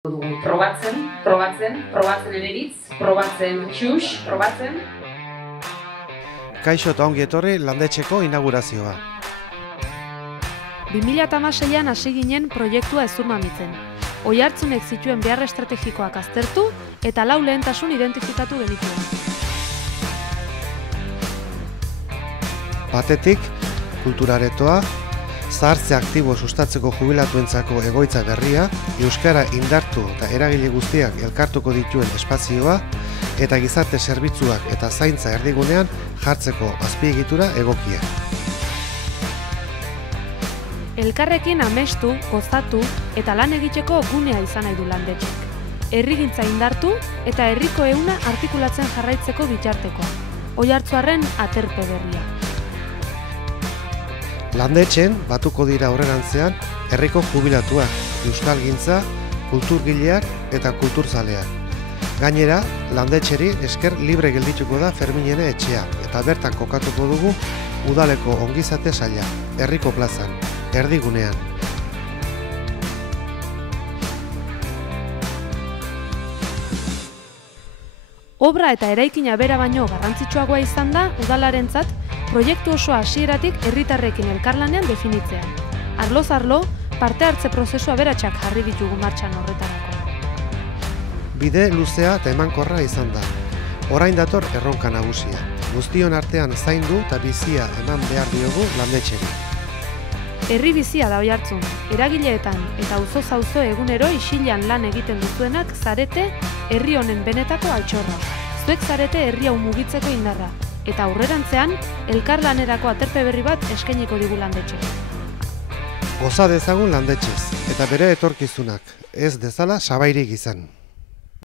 Probatzen eneritz, probatzen txus, probatzen. Kaixo eta ongi etorri landetxeko inaugurazioa. 2016an hasi ginen proiektua hezurmamitzen. Oihartzunek zituen behar estrategikoak aztertu eta 4 lehentasun identifikatu genituen. Batetik, kulturaretoa, zahartze aktibo sustatzeko jubilatuentzako egoitza berria, euskara indartu eta eragile guztiak elkartuko dituen espazioa, eta gizarte zerbitzuak eta zaintza erdigunean jartzeko azpiegitura egokia. Elkarrekin amestu, gozatu eta lan egiteko gunea izan nahi du landetxek. Herrigintza indartu eta herriko ehuna artikulatzen jarraitzeko bitartekoa. Oihartzuarren aterpe berria. Landetxen batuko dira aurrerantzean herriko jubilatuak, euskalgintza, kulturgileak eta kulturzaleak. Gainera, landetxeri esker libre geldituko da Ferminene etxea eta bertan kokatuko dugu udaleko ongizate saila, herriko plazan, erdigunean. Obra eta eraikina bera baino garrantzitsuagoa izan da udalarentzat proiektu osoa hasieratik herritarrekin elkarlanean definitzea. Arloz arlo, parte hartze prozesua beratsak jarri ditugu martxan horretarako. Bide luzea eta emankorra izan da. Orain dator erronka nagusia. Guztion artean zaindu eta bizia eman behar diogu landetxeri. Herri bizia da Oihartzun, eragileetan eta auzo-auzo egunero isilean lan egiten duzuenak zarete herri honen benetako altxorra. Zuek zarete herri hau mugitzeko indarra, eta aurrerantzean elkarlanerako aterpe berri bat eskainiko digu landetxek. Goza dezagun landetxez, eta bere etorkizunak, ez dezala sabairik izan.